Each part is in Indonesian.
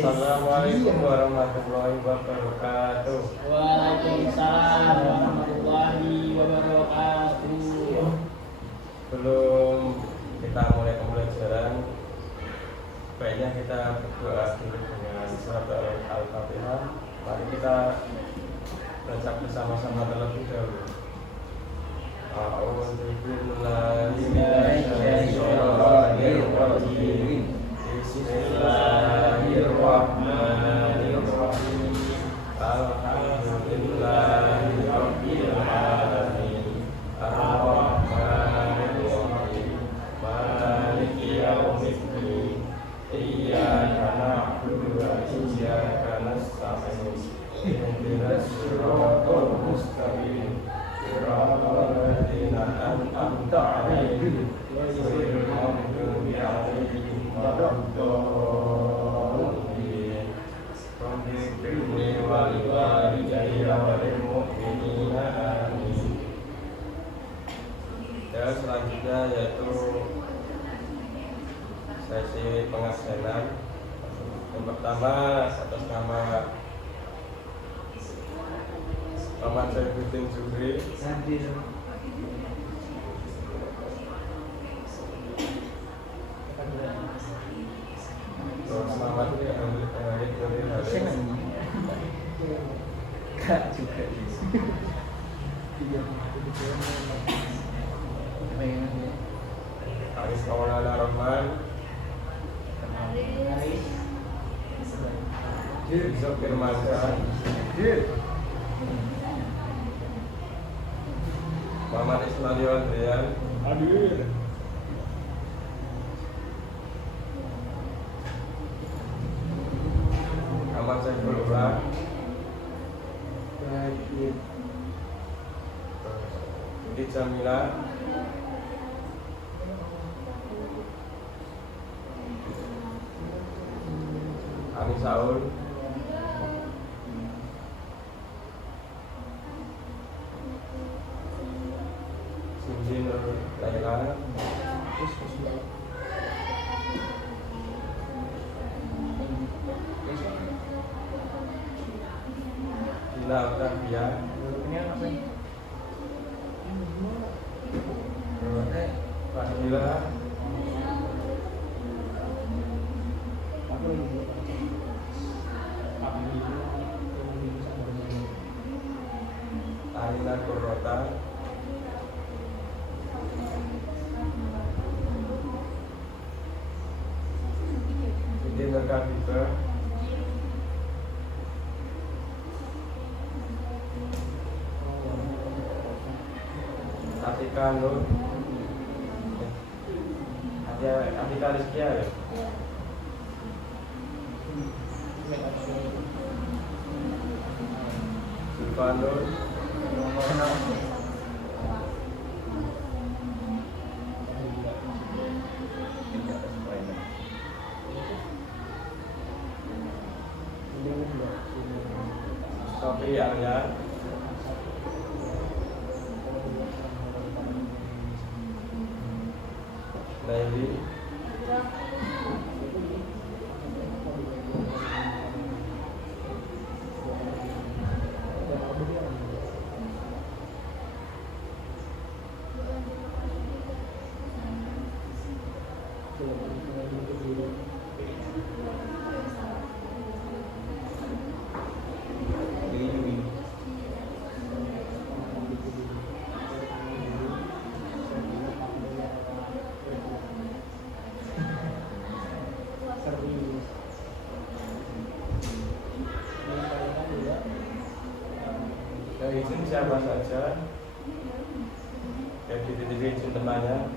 Assalamualaikum warahmatullahi wabarakatuh. Waalaikumsalam warahmatullahi wabarakatuh. Sebelum kita mulai pembelajaran, baiknya kita berdoa dulu dengan surat Al-Fatihah. Mari kita baca bersama-sama terlebih dahulu. A'udzu billahi minasyaitonir rajim. Bismillahirrahmanirrahim. Alhamdulillahi rabbil alamin. Ar-Rahmanir-Rahim. Maliki yaumiddin. Iyyaka na'budu wa iyyaka nasta'in. Ihdinas siratal mustaqim. Siratal ladzina an'amta 'alaihim ghairil maghdubi 'alaihim waladdallin. Rabbirni wa liwalidayya wa lil mu'minina amin. Ya, selanjutnya yaitu sesi pengabsenan. Yang pertama atas nama Muhammad Saifuddin Zuhri. Terus Muhammad Halid Nuril Haris. Kak juga. Arif Maulana Rahman. Yusuf Firmansyah. Muhammad Ismail Andrian. Hadir. Ahmad Saifullah. Budi Jamila. Ani Saul. Sinji Nur Laila. Dila Octavia. Fadila. Alina Kurota. Siti Nurkabibah. Atika Nur. Atika Rizkia ya. Sulfanur. Sofi Arya. Laili. Izin siapa saja yang dititipin izin temannya.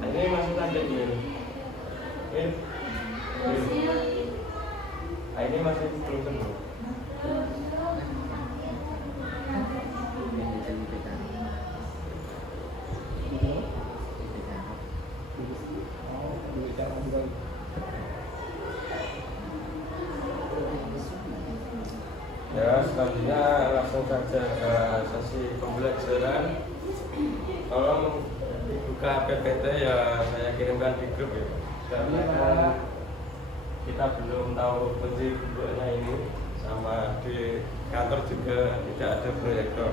Ini masih lanjut ini. Ini masih belum sembuh. Ya, selanjutnya langsung saja ke sesi pembelajaran. tolong buka PPT ya saya kirimkan di grup ya. Karena kan kita belum tahu kunci bentuknya ini, sama di kantor juga tidak ada proyektor.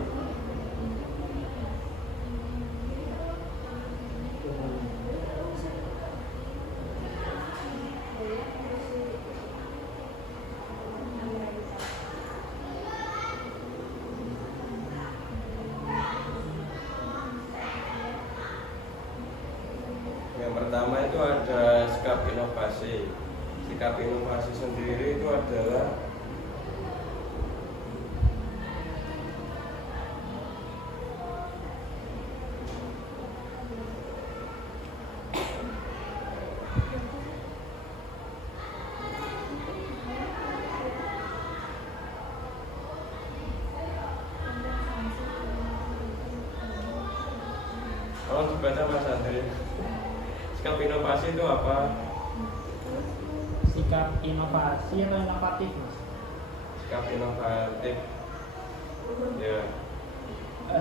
Yang pertama itu ada sikap inovasi. Sikap inovasi sendiri itu adalah tolong dibaca Mas Andri. Sikap inovasi itu apa? Sikap inovasi atau inovatif, Mas? Sikap inovatif. Ya.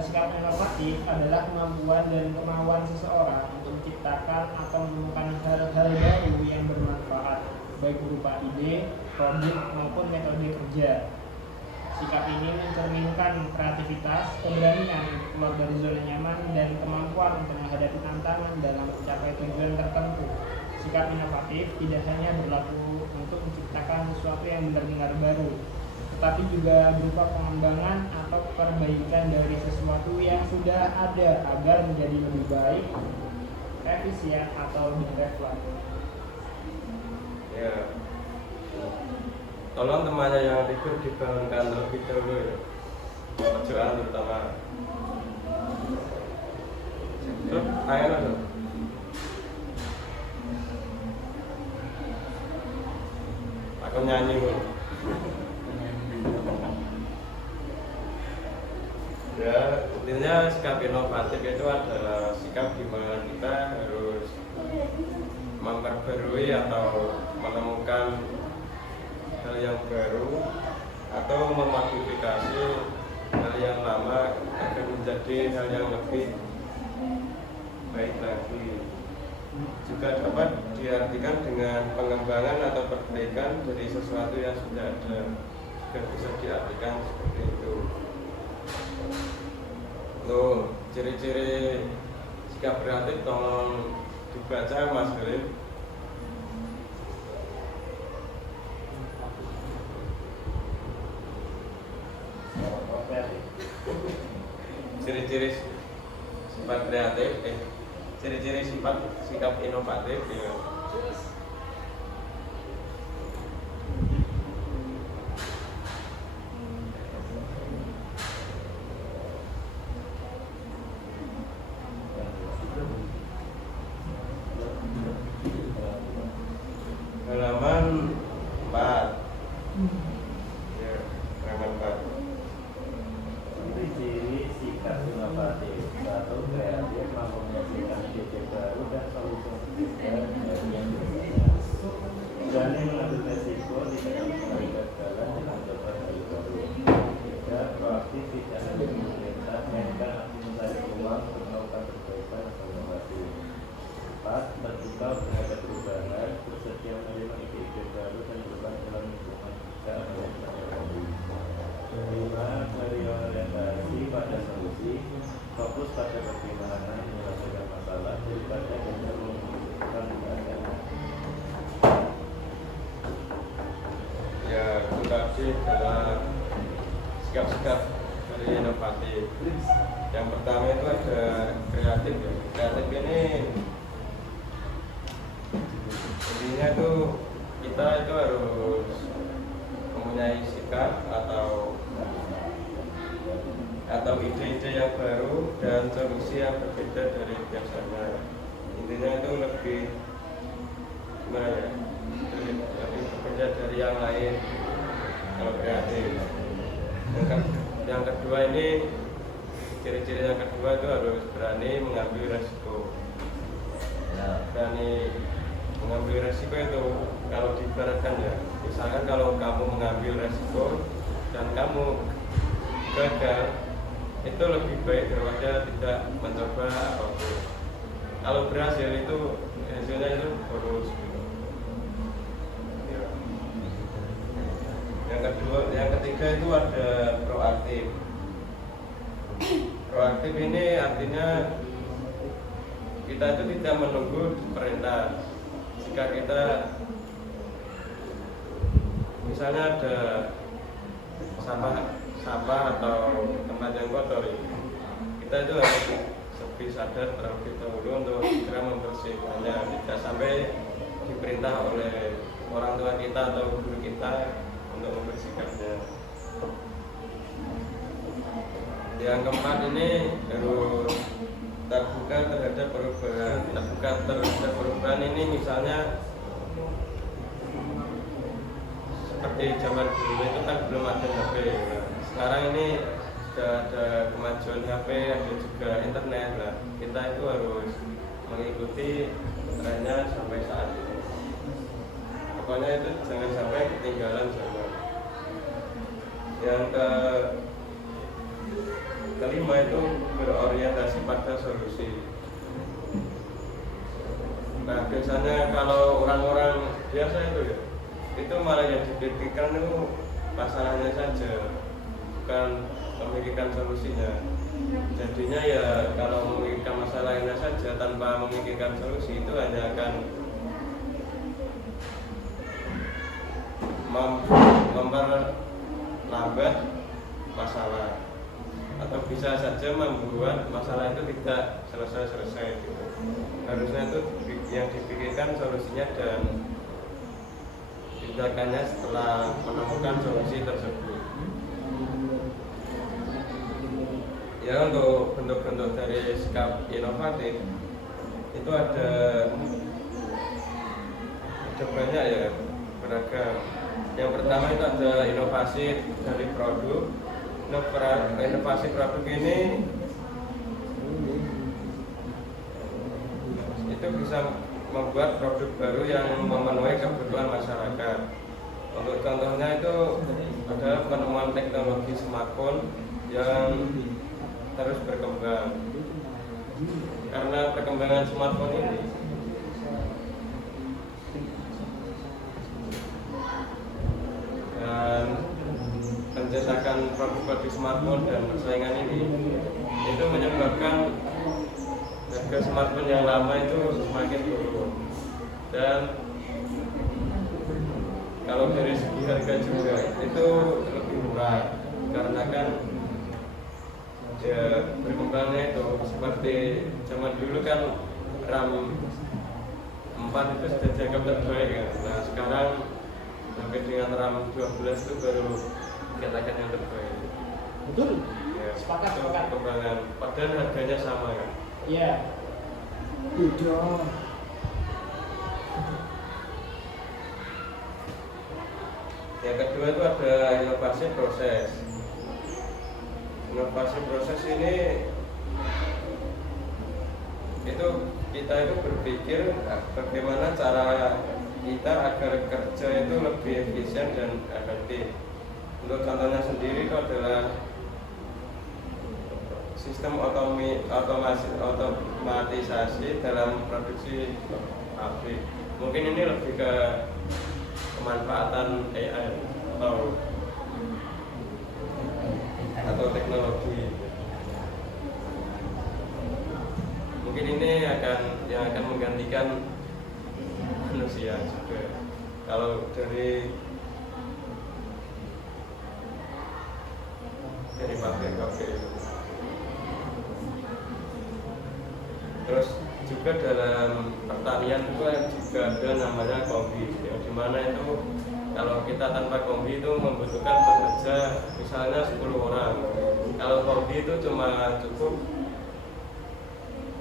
Sikap inovatif adalah kemampuan dan kemauan seseorang untuk menciptakan atau menemukan hal-hal baru yang bermanfaat, baik berupa ide, produk maupun metode kerja. Sikap ini mencerminkan kreativitas, keberanian untuk keluar dari zona nyaman, dan kemampuan untuk menghadapi tantangan dalam mencapai tujuan tertentu. Sikap inovatif tidak hanya berlaku untuk menciptakan sesuatu yang benar-benar baru, tetapi juga berupa pengembangan atau perbaikan dari sesuatu yang sudah ada agar menjadi lebih baik, efisien, atau lebih relevan. Ya. Tolong temannya yang ikut dibangunkan terlebih dahulu ya. Perjuangan terutama. Terus, ayo dong. Aku nyanyi kok. Ya, intinya sikap inovatif itu adalah sikap di mana kita harus memperbarui atau menemukan hal yang baru atau memodifikasi hal yang lama agar menjadi hal yang lebih baik lagi. Juga dapat diartikan dengan pengembangan atau perbaikan dari sesuatu yang sudah ada, juga bisa diartikan seperti itu. Loh, ciri-ciri sikap kreatif tolong dibaca Mas Philip. Ciri-ciri sifat kreatif, ciri-ciri sifat sikap inovatif ya. Halaman 4. Ya, halaman 4. Ciri sikap inovatif atau kreatif mampu menghasilkan ide baru dan solusi berbeda dari yang biasanya. Berani mengambil resiko tidak mencari kegagalan dan mencoba hal baru. Tiga, proaktif tidak hanya memerintah, melainkan aktif mencari peluang untuk melakukan perbaikan atau inovasi. Empat, terbuka terhadap perubahan, bersedia menerima ide-ide baru dan berubah dalam lingkungan kerja atau baru. 5. Berorientasi pada solusi, fokus pada bagaimana menyelesaikan masalah daripada hanya menunjukkan keadaan. Ya, itu tadi adalah sikap-sikap dari inovatif. Yang pertama itu ada kreatif ya. Kreatif ini intinya itu kita itu harus mempunyai sikap atau ide-ide yang baru dan solusi yang berbeda dari biasanya. Intinya itu lebih gimana ya? Lebih berbeda dari yang lain kalau kreatif. Yang kedua ini, ciri-ciri yang kedua itu harus berani mengambil resiko. Berani mengambil resiko itu kalau diibaratkan ya, misalkan kalau kamu mengambil resiko dan kamu gagal, itu lebih baik daripada tidak mencoba apapun. Kalau berhasil itu hasilnya itu bonus. Ya. Yang ketiga itu ada proaktif. Proaktif ini artinya kita itu tidak menunggu perintah. Jika kita misalnya ada sampah atau tempat yang kotor, kita itu harus lebih sadar terlebih dahulu untuk segera membersihkannya, tidak sampai diperintah oleh orang tua kita atau guru kita untuk membersihkannya. Yang keempat ini harus terbuka terhadap perubahan. Terbuka terhadap perubahan ini misalnya seperti zaman dulu itu kan belum ada HP. Nah, sekarang ini sudah ada kemajuan HP, ada juga internet. Nah, kita itu harus mengikuti trennya sampai saat ini. Pokoknya itu jangan sampai ketinggalan zaman. Yang kelima itu berorientasi pada solusi. Nah, biasanya kalau orang-orang biasa itu malah yang dipikirkan itu masalahnya saja, bukan memikirkan solusinya. Jadinya ya kalau memikirkan masalahnya saja tanpa memikirkan solusi itu hanya akan memperlambat masalah, atau bisa saja membuat masalah itu tidak selesai gitu. Harusnya itu yang dipikirkan solusinya dan tindakannya setelah menemukan solusi tersebut. Ya, untuk bentuk-bentuk dari sikap inovatif itu ada banyak ya, beragam. Yang pertama itu ada inovasi dari produk. Inovasi produk ini itu bisa membuat produk baru yang memenuhi kebutuhan masyarakat. Untuk contohnya itu adalah penemuan teknologi smartphone yang terus berkembang. Karena perkembangan smartphone ini dan pencetakan produk-produk smartphone dan persaingan ini itu menyebabkan harga smartphone yang lama itu semakin turun. Dan kalau dari segi harga juga itu lebih murah, karena kan ya berkembangnya itu seperti zaman dulu kan RAM 4 itu sudah dianggap terbaik kan. Nah, sekarang sampai dengan RAM 12 itu baru dikatakan yang terbaik. Betul. Ya, Sepakat. perkembangan padahal harganya sama kan. Iya. Beda. Yang kedua itu ada inovasi proses. Inovasi proses ini itu kita itu berpikir bagaimana cara kita agar kerja itu lebih efisien dan efektif. Untuk contohnya sendiri itu adalah sistem otomatisasi dalam produksi pabrik. Mungkin ini lebih ke pemanfaatan AI atau teknologi. Mungkin ini yang akan menggantikan manusia juga. Kalau dari pabrik. Terus juga dalam pertanian itu juga ada namanya kombi, ya, dimana itu kalau kita tanpa kombi itu membutuhkan pekerja misalnya 10 orang. Kalau kombi itu cuma cukup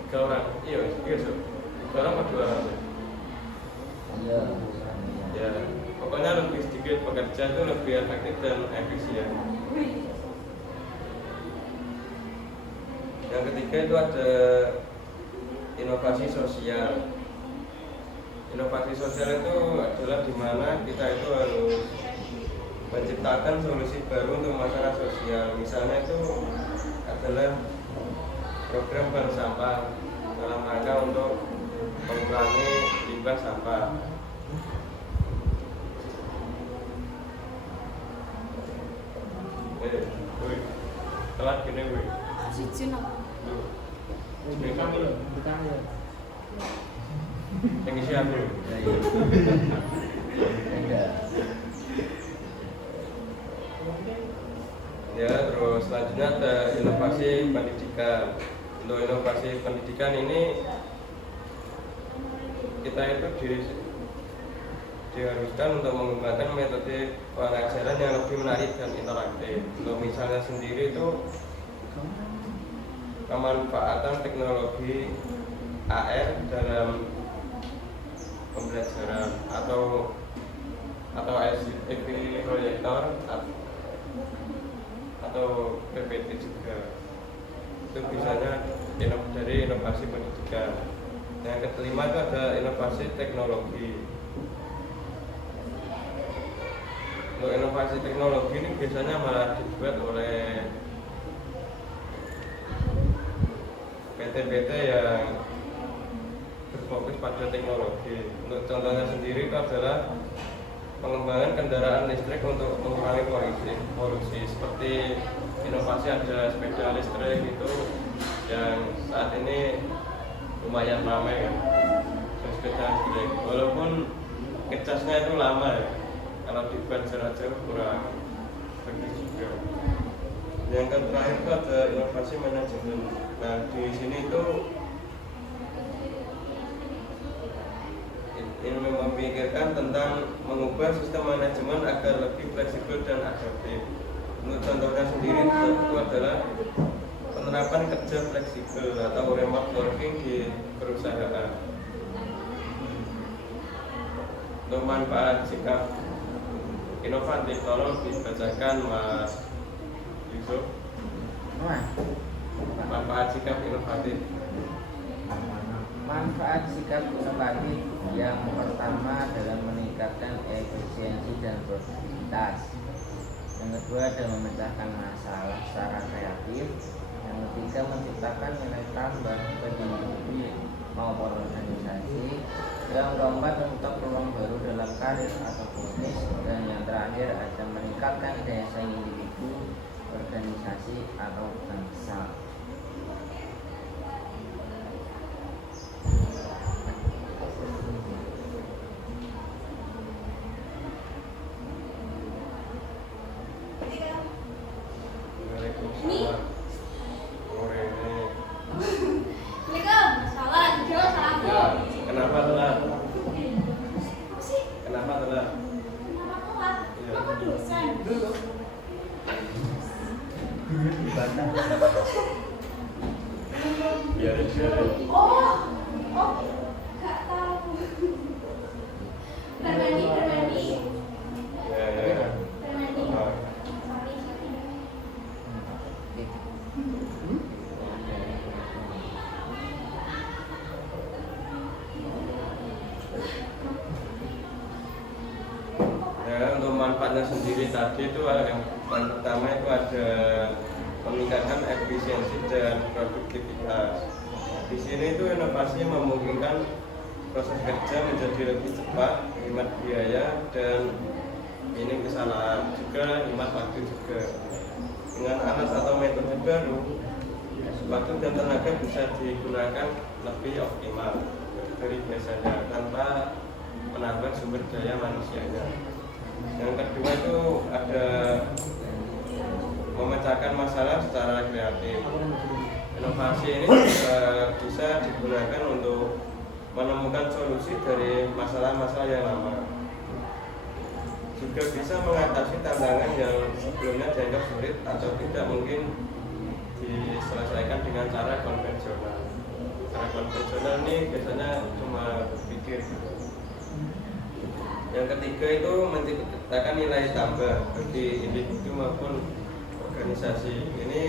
3 orang. Iya, 3 orang atau 2 orang? Iya. Ya, pokoknya lebih sedikit pekerja itu lebih efektif dan efisien. Yang ketiga itu ada inovasi sosial. Inovasi sosial itu adalah di mana kita itu harus menciptakan solusi baru untuk masalah sosial. Misalnya itu ada adalah program bank sampah dalam rangka untuk mengurangi limbah sampah. Woi, telat gini woi. Siji no. Dipanggil, dipanggil. Yang isi aku. Enggak. Ya, terus selanjutnya ada inovasi pendidikan. Untuk inovasi pendidikan ini kita itu diharuskan untuk menggunakan metode pengajaran yang lebih menarik dan interaktif. Untuk misalnya sendiri itu pemanfaatan teknologi AR dalam pembelajaran atau LCD proyektor atau PPT juga. Itu bisanya dari inovasi pendidikan. Yang kelima itu ada inovasi teknologi. Untuk inovasi teknologi ini biasanya malah dibuat oleh PT-PT yang berfokus pada teknologi. Untuk contohnya sendiri itu adalah pengembangan kendaraan listrik untuk mengurangi polusi. Seperti inovasi ada sepeda listrik itu yang saat ini lumayan ramai kan, sepeda listrik. Walaupun ngecasnya itu lama ya, kalau dibuat jarak jauh kurang bagus juga. Yang terakhir itu ada inovasi manajemen. Nah di sini itu ini memikirkan tentang mengubah sistem manajemen agar lebih fleksibel dan adaptif. Untuk contohnya sendiri itu adalah penerapan kerja fleksibel atau remote working di perusahaan. Untuk manfaat sikap inovatif, tolong dibacakan Mas Yusuf. Manfaat sikap inovatif. Manfaat sikap inovatif yang pertama adalah meningkatkan efisiensi dan produktivitas. Yang kedua adalah memecahkan masalah secara kreatif. Yang ketiga menciptakan nilai tambah bagi individu maupun organisasi. Yang keempat membuka peluang baru dalam karir atau bisnis. Dan yang terakhir adalah meningkatkan daya saing individu, organisasi atau bangsa. Waalaikumsalam. Orene. Salah, jawab salah. Ya, kenapa telat? Apa sih? Kenapa telat? Kenapa telat? Iya. Kamu dosen. Biarin. Oh, nggak tahu. Bermandi. Ya. Bermandi. Oh. Sorry. Ya, untuk manfaatnya sendiri tadi itu yang paling pertama itu ada meningkatkan efisiensi dan produktivitas. Di sini itu inovasi memungkinkan proses kerja menjadi lebih cepat, hemat biaya dan minim kesalahan, juga hemat waktu juga. Dengan alat atau metode baru, waktu dan tenaga bisa digunakan lebih optimal dari biasanya tanpa menambah sumber daya manusianya. Yang kedua itu ada memecahkan masalah secara kreatif. Inovasi ini juga bisa digunakan untuk menemukan solusi dari masalah-masalah yang lama. Juga bisa mengatasi tantangan yang sebelumnya dianggap sulit atau tidak mungkin diselesaikan dengan cara konvensional. Cara konvensional ini biasanya cuma berpikir. Yang ketiga itu menciptakan nilai tambah bagi individu maupun organisasi. Ini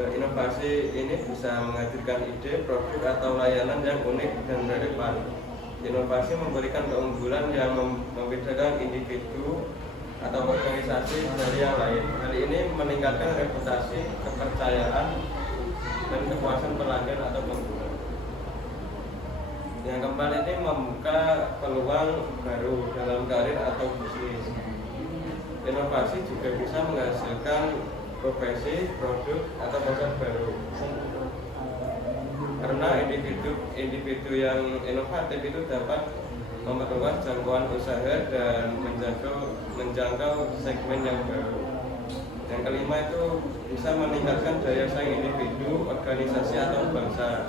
inovasi ini bisa menghadirkan ide, produk atau layanan yang unik dan relevan. Inovasi memberikan keunggulan yang membedakan individu atau organisasi dari yang lain. Hal ini meningkatkan reputasi, kepercayaan, dan kepuasan pelanggan atau pengguna. Yang keempat ini membuka peluang baru dalam karir atau bisnis. Inovasi juga bisa menghasilkan profesi, produk, atau pasar baru. Karena individu yang inovatif itu dapat memperluas jangkauan usaha dan menjangkau segmen yang baru. Yang kelima itu bisa meningkatkan daya saing individu, organisasi atau bangsa.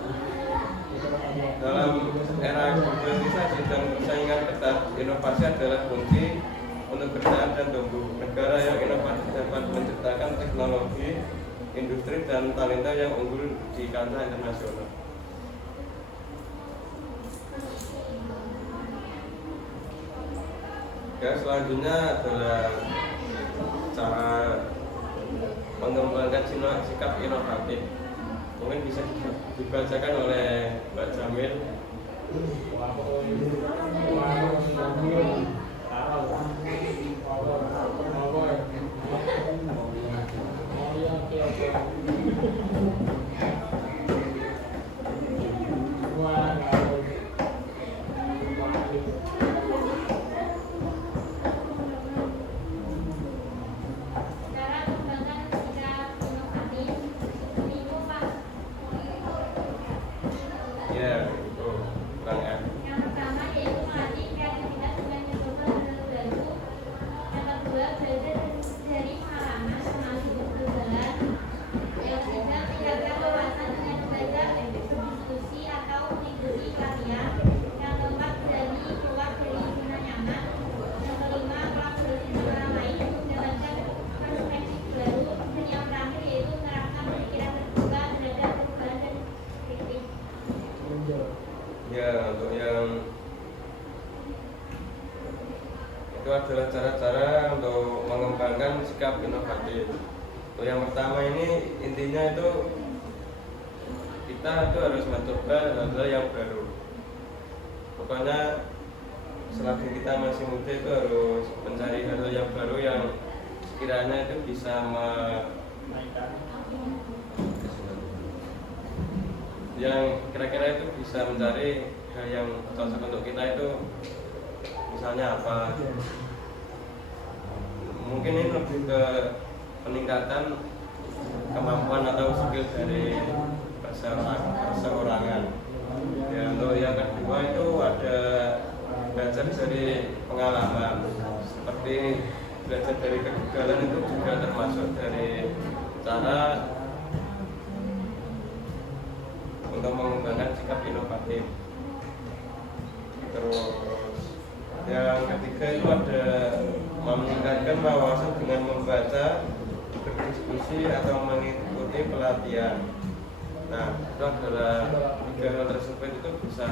Dalam era globalisasi dan persaingan ketat, inovasi adalah kunci untuk bertahan dan tumbuh. Negara yang inovatif dapat menciptakan teknologi, industri, dan talenta yang unggul di kancah internasional. Ya, selanjutnya adalah cara mengembangkan sikap inovatif. Mungkin bisa dibacakan oleh Mbak Jamil. Cara mengembangkan sikap inovatif. Minggu Pak. Ya, itu kurang F. Yang pertama yaitu melatih kreativitas dengan mencoba hal baru. Yang kedua belajar dari pengalaman termasuk kegagalan. Yang ketiga meningkatkan wawasan dengan membaca berdiskusi atau mengikuti pelatihan. Yang keempat berani keluar dari zona nyaman. Yang kelima kolaborasi dengan orang lain untuk mendapatkan perspektif baru. Dan yang terakhir yaitu menerapkan pemikiran terbuka terhadap perubahan dan kritik. Ya, untuk yang itu adalah cara-cara untuk mengembangkan sikap inovatif. Untuk yang pertama ini intinya itu kita itu harus mencoba hal-hal yang baru. Pokoknya selagi kita masih muda itu harus mencari hal-hal yang baru yang sekiranya itu bisa yang kira-kira itu bisa mencari hal yang cocok untuk kita itu, misalnya apa, mungkin ini lebih ke peningkatan kemampuan atau skill dari perseorangan. Ya, untuk yang kedua itu ada belajar dari pengalaman, seperti belajar dari kegagalan itu juga termasuk dari cara untuk mengembangkan sikap inovatif. Terus yang ketiga itu ada meningkatkan wawasan dengan membaca, berdiskusi atau mengikuti pelatihan. Nah, itu adalah tiga hal tersebut itu bisa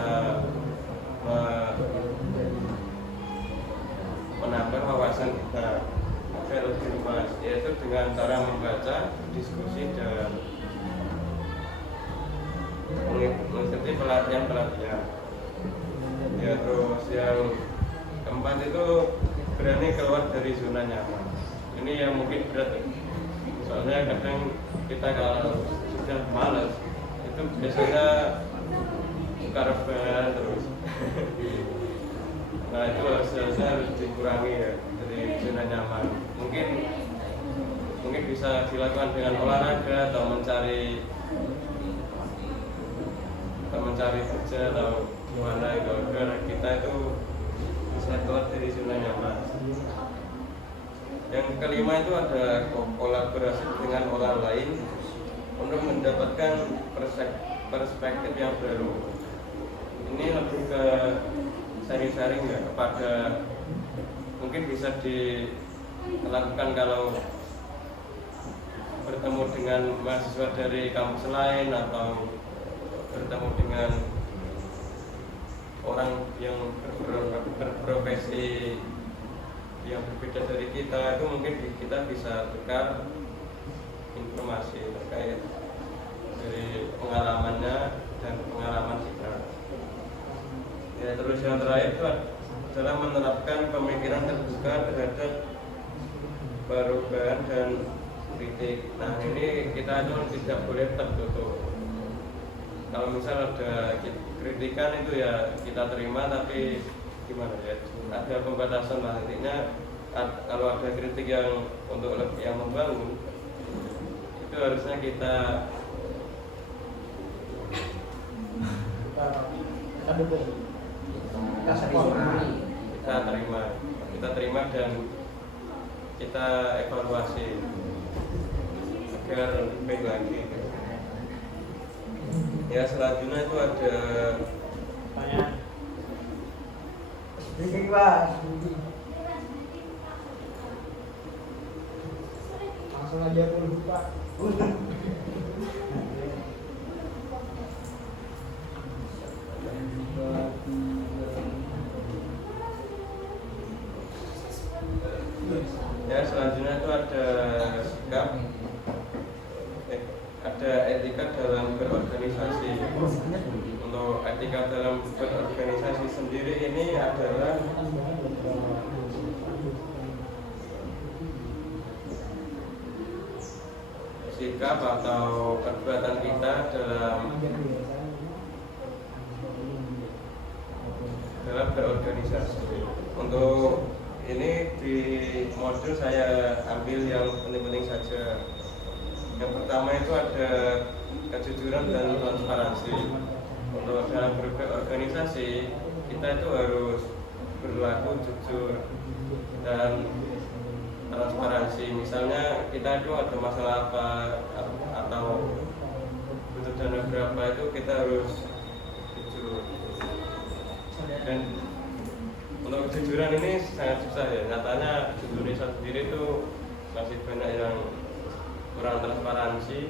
menambah wawasan kita agar lebih luas, yaitu dengan cara membaca, diskusi, dan mengikuti pelatihan-pelatihan. Ya, terus yang keempat itu berani keluar dari zona nyaman. Ini yang mungkin berat, soalnya kadang kita kalau sudah malas itu biasanya suka rebahan terus. Nah, itu harus dikurangi ya, dari zona nyaman. Mungkin bisa dilakukan dengan olahraga atau mencari kerja atau gimana itu agar kita itu bisa keluar dari zona nyaman. Yang kelima itu ada kolaborasi dengan orang lain untuk mendapatkan perspektif yang baru. Ini lebih ke sharing-sharing ya, kepada mungkin bisa dilakukan kalau bertemu dengan mahasiswa dari kampus lain atau bertemu dengan orang yang berprofesi yang berbeda dari kita, itu mungkin kita bisa tukar informasi terkait dari pengalamannya dan pengalaman kita. Ya, terus yang terakhir itu adalah menerapkan pemikiran terbuka terhadap perubahan dan kritik. Nah ini kita itu tidak boleh tertutup. Kalau misal ada kritikan itu ya kita terima, tapi gimana ya, ada pembatasan lah. Intinya kalau ada kritik yang untuk yang membangun, itu harusnya kita dukung, kita support. kita terima dan kita evaluasi agar lebih baik lagi. Ya selanjutnya itu ada Pertanyaan. Sedikit Pak. Langsung aja dulu Pak. ya selanjutnya itu ada sikap, ada etika dalam berorganisasi. Untuk etika dalam berorganisasi sendiri ini adalah sikap atau perbuatan kita dalam berorganisasi. Untuk ini di modul saya ambil yang penting-penting saja. Yang pertama itu ada kejujuran dan transparansi. Untuk dalam berorganisasi kita itu harus berlaku jujur dan transparansi. Misalnya kita itu ada masalah apa atau butuh dana berapa, itu kita harus jujur. Dan untuk kejujuran ini sangat susah ya. Nyatanya di Indonesia sendiri itu masih banyak yang kurang transparansi,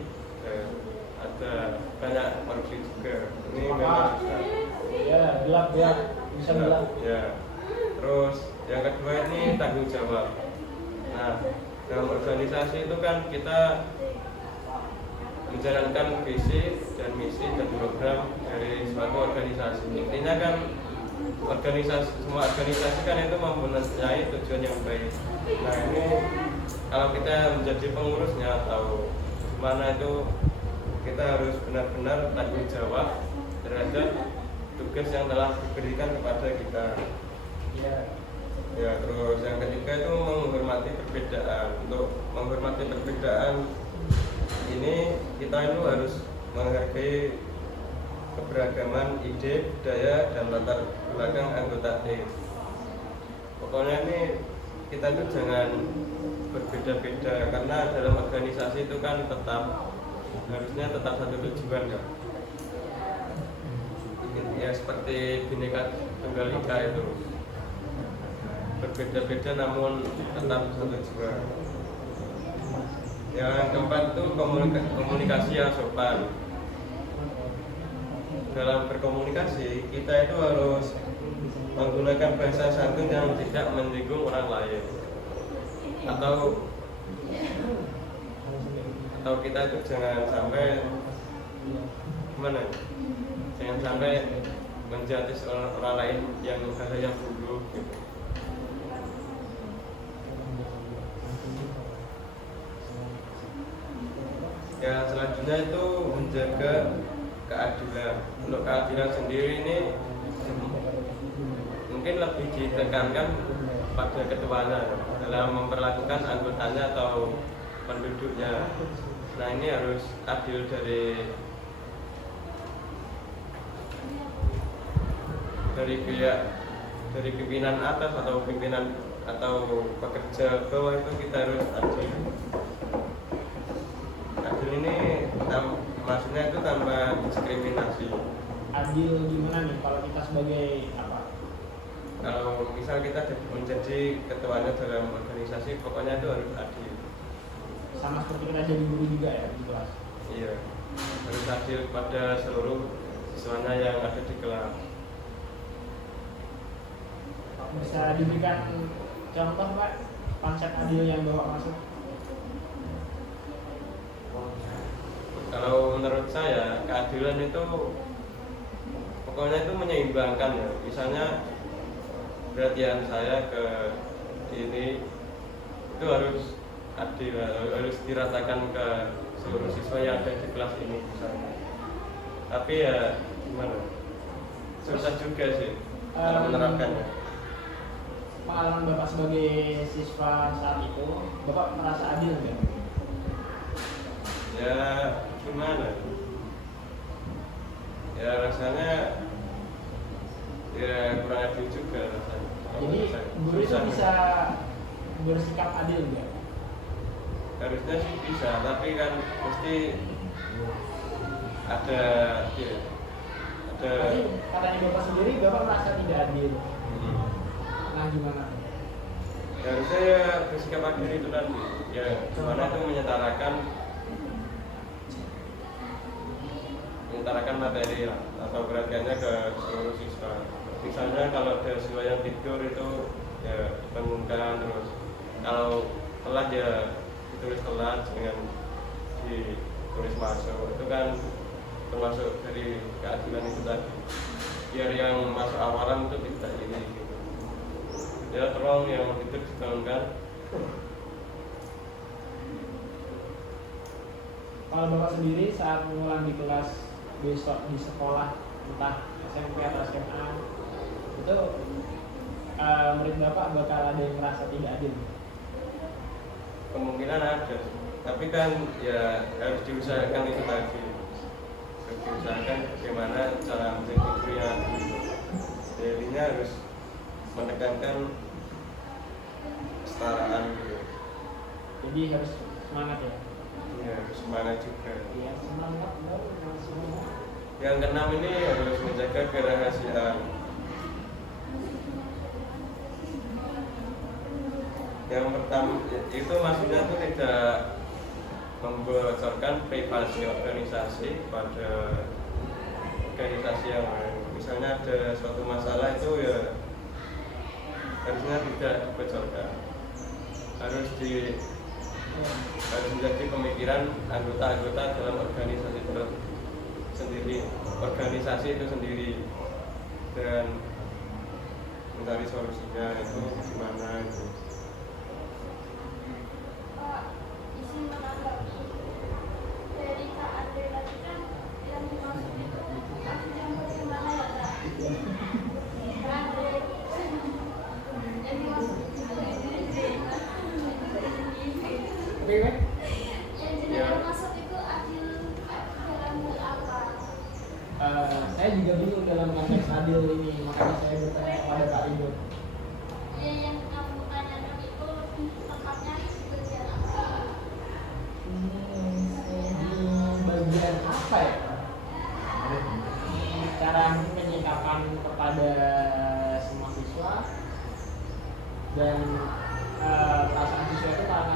ada banyak korupsi juga. Ini memang susah. Ya, gelap ya, bisa gelap. Ya. Terus yang kedua ini tanggung jawab. Nah, dalam organisasi itu kan kita menjalankan visi dan misi dan program dari suatu organisasi. Intinya kan semua organisasi kan itu mempunyai tujuan yang baik. Nah ini kalau kita menjadi pengurusnya atau mana itu kita harus benar-benar tanggung jawab terhadap tugas yang telah diberikan kepada kita. Ya, terus yang ketiga itu menghormati perbedaan. Untuk menghormati perbedaan ini kita itu harus menghargai keberagaman ide, budaya, dan latar belakang anggota tim. Pokoknya ini kita itu jangan berbeda-beda, karena dalam organisasi itu kan harusnya tetap satu tujuan ya. Ya seperti Bhinneka Tunggal Ika itu berbeda-beda namun tetap satu tujuan. Yang keempat itu komunikasi yang sopan. Dalam berkomunikasi kita itu harus menggunakan bahasa santun yang tidak menyinggung orang lain, atau kita itu jangan sampai jangan sampai menjati orang lain yang hal yang buruk gitu. Ya selanjutnya itu menjaga keadilan. Untuk keadilan sendiri ini mungkin lebih ditekankan pada ketuanya dalam memperlakukan anggotanya atau penduduknya. Nah ini harus adil dari pimpinan atas atau pimpinan atau pekerja bawah, itu kita harus adil. Adil ini maksudnya itu tanpa diskriminasi. Adil gimana nih kalau kita sebagai apa? Kalau misal kita menjadi ketuanya dalam organisasi, pokoknya itu harus adil. Sama seperti kita jadi guru juga ya di kelas. Iya, harus adil pada seluruh siswanya yang ada di kelas. Bisa diberikan contoh Pak konsep adil yang bawa masuk? Kalau menurut saya keadilan itu pokoknya itu menyeimbangkan ya. Misalnya perhatian saya ke ini itu harus adil, harus diratakan ke seluruh siswa yang ada di kelas ini misalnya. Tapi ya gimana, susah juga sih cara menerapkannya. Pengalaman Bapak sebagai siswa saat itu, Bapak merasa adil nggak? Ya gimana, ya rasanya ya kurang adil juga rasanya. Jadi guru itu Susah. bisa bersikap adil nggak? Harusnya sih bisa, tapi kan mesti ada ya, ada Tapi katanya Bapak sendiri, Bapak merasa tidak adil. hmm, Nah gimana? harusnya ya bersikap adil itu nanti ya gimana itu menyetarakan materi lah, atau perhatiannya ke seluruh siswa. Misalnya kalau ada siswa yang tidur itu ya dibangunkan, terus kalau telat ya ditulis telat dengan ditulis masuk, itu kan termasuk dari keadilan itu tadi, biar yang masuk awalan itu tidak ini gitu. Ya tolong yang tidur dibangunkan. Kalau Bapak sendiri saat mengulang di kelas besok di sekolah, entah SMP atau SMA, itu murid Bapak bakal ada yang merasa tidak adil? Kemungkinan ada, tapi kan ya harus diusahakan itu tadi, harus diusahakan bagaimana cara menjadi guru yang adil. Jadinya harus menekankan kesetaraan gitu. Jadi harus semangat ya. Ya harus semangat juga. Iya, semangat dong, semangat. Yang keenam ini harus menjaga kerahasiaan. Yang pertama itu maksudnya itu tidak membocorkan privasi organisasi pada organisasi yang lain. Misalnya ada suatu masalah itu ya harusnya tidak dibocorkan. Harus menjadi pemikiran anggota-anggota dalam organisasi itu sendiri, organisasi itu sendiri, dan mencari solusinya itu gimana itu. Izin menanggapi dari Kak Andre tadi kan yang dimaksud itu adil yang bagaimana ya Kak? Kak Andre yang dimaksud itu Oke, kan? yang jenengan maksud itu adil dalam hal apa? Saya juga bingung dalam konteks adil ini, makanya saya bertanya kepada Kak Ridho. Ya, yang kamu tanyakan itu tepatnya di bagian apa? Di bagian apa ya? Cara penyikapan kepada semua siswa dan perasaan siswa itu karena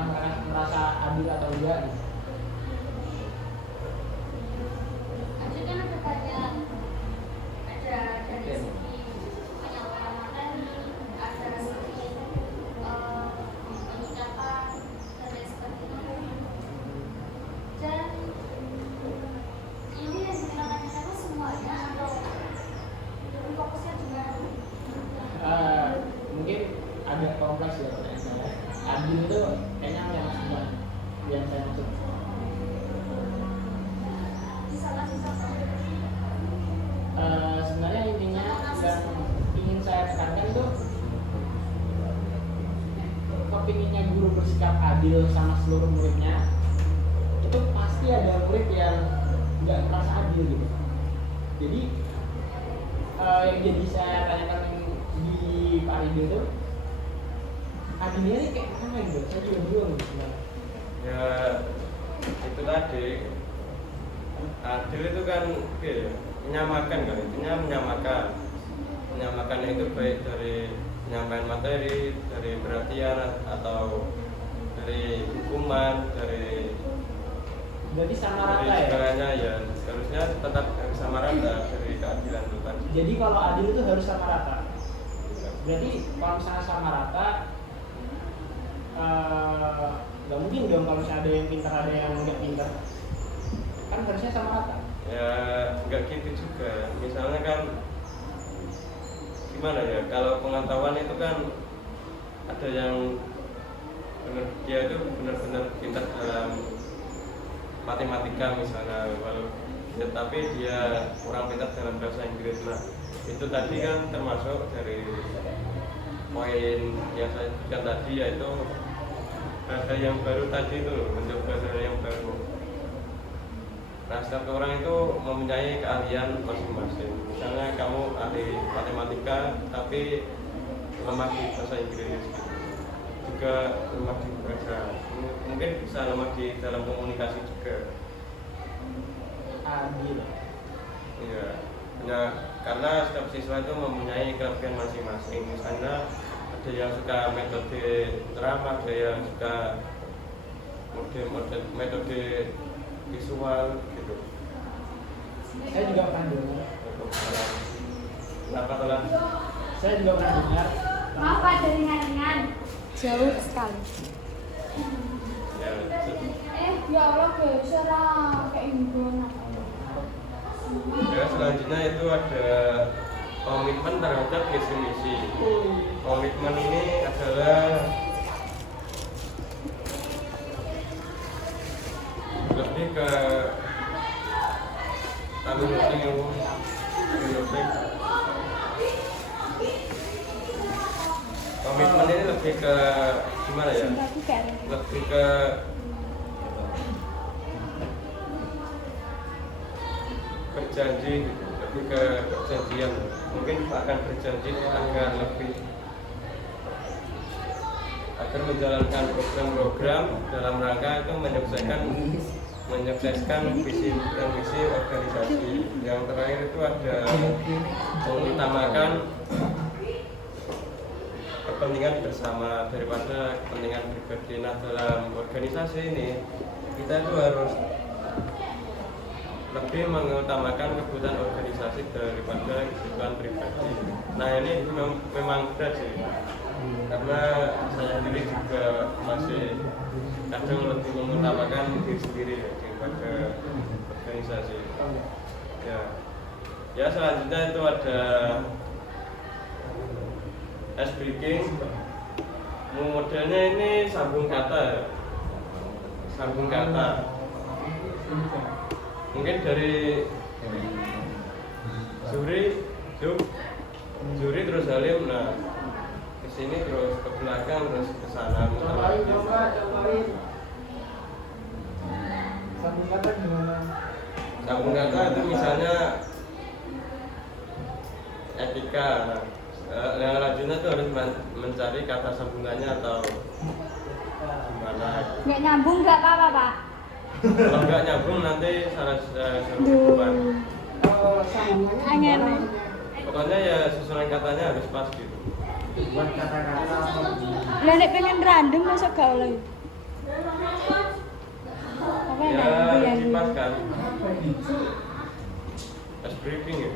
merasa adil atau enggak gitu. Adil kan ada banyak, ada dari segi penyampaian materi, ada segi penyikapan dan lain sebagainya. Dan ini yang ditanyakan itu semuanya atau fokusnya juga Mungkin agak kompleks ya pertanyaan saya. Adil itu kayaknya yang semua yang saya maksud. bisa kasih contoh? Sebenarnya intinya yang ingin saya tekankan itu kepinginnya guru bersikap adil sama seluruh muridnya, itu pasti ada murid yang nggak merasa adil gitu. Jadi yang jadi saya tanyakan di Pak Ridho itu adilnya ini kayak mana gitu? Saya juga bingung gitu sebenarnya. Ya itu tadi, adil itu kan menyamakan kan, intinya menyamakan itu baik dari penyampaian materi, dari perhatian atau dari hukuman, dari Berarti sama rata ya? segalanya ya harusnya tetap harus sama rata dari keadilan itu tadi. Jadi kalau adil itu harus sama rata. Berarti kalau misalnya sama rata, nggak mungkin dong kalau misalnya ada yang pintar ada yang nggak pintar. Kan harusnya sama rata. Ya nggak gitu juga, misalnya kan gimana ya, kalau pengetahuan itu kan ada yang dia itu benar-benar pintar dalam matematika misalnya, tapi dia kurang pintar dalam bahasa Inggris. Nah, itu tadi kan termasuk dari poin yang saya sebutkan tadi, yaitu hal yang baru tadi itu, mencoba hal yang baru. Nah, setiap orang itu mempunyai keahlian masing-masing. Misalnya kamu ahli matematika tapi lemah di bahasa Inggris, juga lemah di bahasa, mungkin bisa lemah di dalam komunikasi juga. Adil. Iya. Nah, karena setiap siswa itu mempunyai kelebihan masing-masing. Misalnya ada yang suka metode ceramah, ada yang suka metode visual gitu. Saya juga pernah dengar. Kenapa telah? Saya juga pernah dengar. Maaf ada ringan-ringan. Jauh sekali. Ya, Ya Allah geser kayak imbon. ya, selanjutnya itu ada komitmen terhadap visi misi. Komitmen ini adalah lebih ke komitmen ini lebih ke gimana ya? Lebih ke berjanji gitu, lebih ke perjanjian. Mungkin akan berjanji agar menjalankan program-program dalam rangka itu menyukseskan visi dan misi organisasi. Yang terakhir itu ada mengutamakan kepentingan bersama daripada kepentingan pribadi. Nah, dalam organisasi ini kita itu harus lebih mengutamakan kebutuhan organisasi daripada kebutuhan pribadi. Nah, ini memang berat sih, karena saya sendiri juga masih kadang lebih mengutamakan diri sendiri daripada organisasi. Ya, selanjutnya itu ada ice breaking. Modelnya ini sambung kata. Mungkin dari Zuri terus Halim, nah ke sini terus ke belakang terus ke sana. Cobain. Sambung kata gimana? Sambung kata itu misalnya etika. Nah, yang lanjutnya itu harus mencari kata sambungannya atau gimana. Nggak nyambung nggak apa-apa, Pak. Kalau nggak nyambung nanti salah depan. Angin. Pokoknya ya susunan katanya harus pas gitu. Buat kata-kata apa? Lah nek pengen random masa gak oleh. Apa Ya yang harus dipaskan. Ice breaking ya.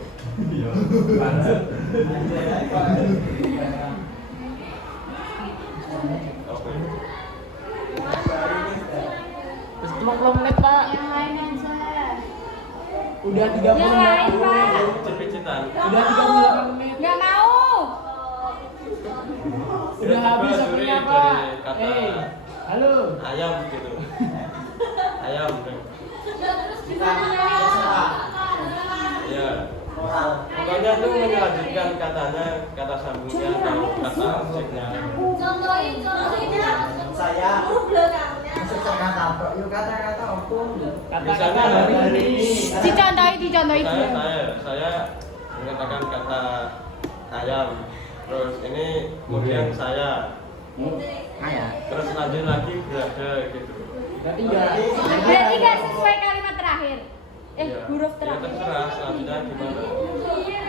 Oke. Terus 50 menit, Pak. Yang lain aja. Udah 30 Yang lain, menit. Pak. Cepet-cepetan. Udah 38 menit. Nggak mau. Udah habis Coba waktunya, Zuri Pak. dari kata Halo. ayam gitu. Ayam. Terus gimana? Ya. Pokoknya itu melanjutkan katanya, kata sambungnya atau kata objeknya. Contohnya. Saya Huruf belakangnya. kata apa? Yuk kata-kata apa? Kata-kata hari ini. Dicontohi dulu. Saya mengatakan kata ayam. Terus ini kemudian saya. Terus lanjut lagi berada gitu. Berarti enggak. Berarti nggak sesuai kalimat terakhir. Ya. Huruf Ya terakhir. terserah selanjutnya gimana.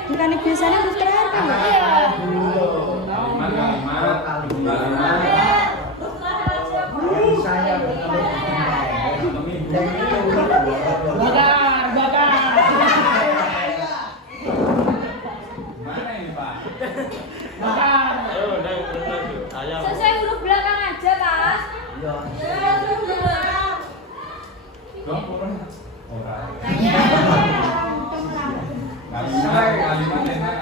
Bukan biasanya huruf terakhir kan? Iya. Saya Bakar. Mana ini Pak? Bakar. Ayo udah terus lanjut. Ayam. Sesuai huruf belakang aja, Pak. Huruf belakang.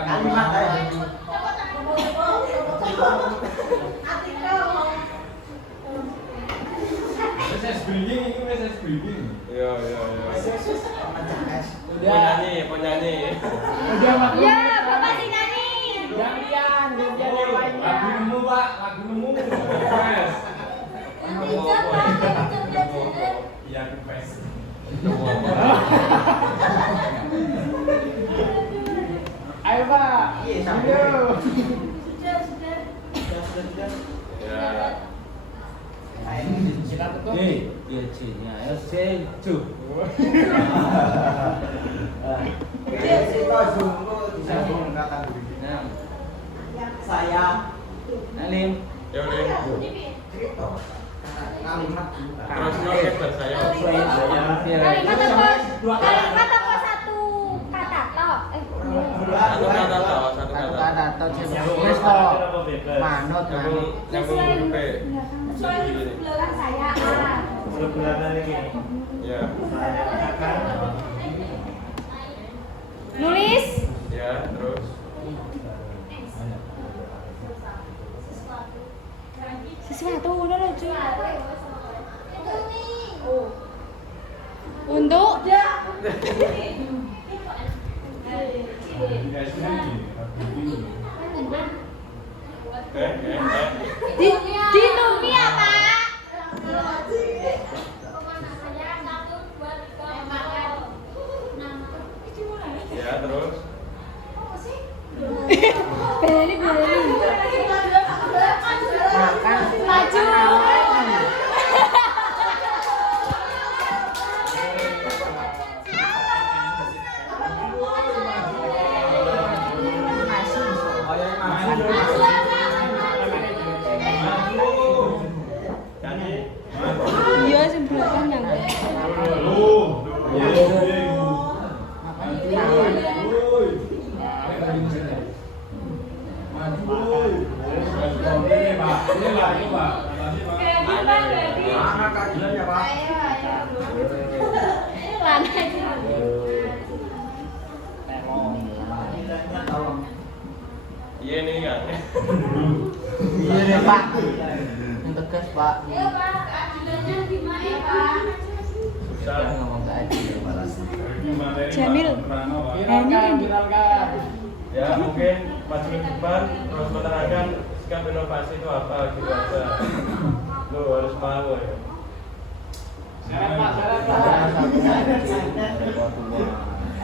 kalimat aja. Artikel. breeding itu message breeding. Iya, iya, iya. Udah. Penyanyi. Udah maklum. Ya, Bapak sing nyanyi. Gantian yang lainnya. Lagu nemu Pak, lagu nemu. Yes. Iya, kepes. Ayo Pak. Iya, sampai. Ayo. Ya. Kita tutup. Ya C-nya. Ya C. Dia cerita sungguh disambung kata Nah, saya Alim. Ya udah. cerita kalimat Terus kita saya. Kalimat apa satu kata toh? Satu kata toh, satu Satu kata. kata atau Nyambung wis kok. apa bebas? Manut, manut. Nyambung huruf P. Belakang saya A. Sebulan ini. Ya. Saya akan Nulis. Ya, terus. Sesuatu udah lucu. Untuk ditumi apa? Ya, terus. Beli. Maju. Iya, sebelah yang mana kajiannya Pak? Iya nih kan. Iya deh, Pak. Yang tegas, Pak. Susah. Ngomong ke Aji. Jamil. Viralkan, viralkan. Ya, mungkin maju ke depan terus menerangkan sikap inovasi itu apa gitu aja. Lo harus malu ya. Syarat Pak, syarat Pak.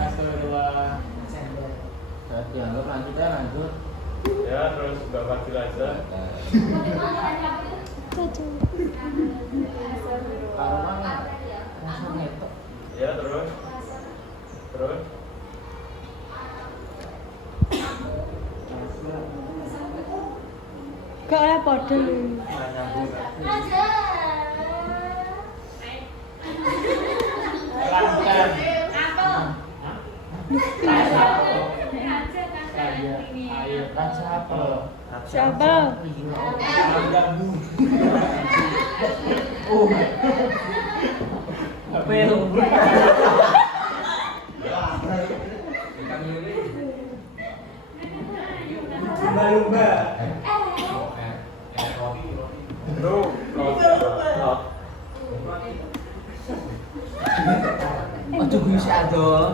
Astagfirullah. Saat dianggap lanjut ya, lanjut. Ya, terus Mbak Fadil aja. Kalau kan langsung ngetok. Ya, terus. Terus. Gak oleh podo. Lancar. Ayo. Kan siapa? Siapa? Apa itu? Lumba-lumba. Lu lot. Ojo gue si adol.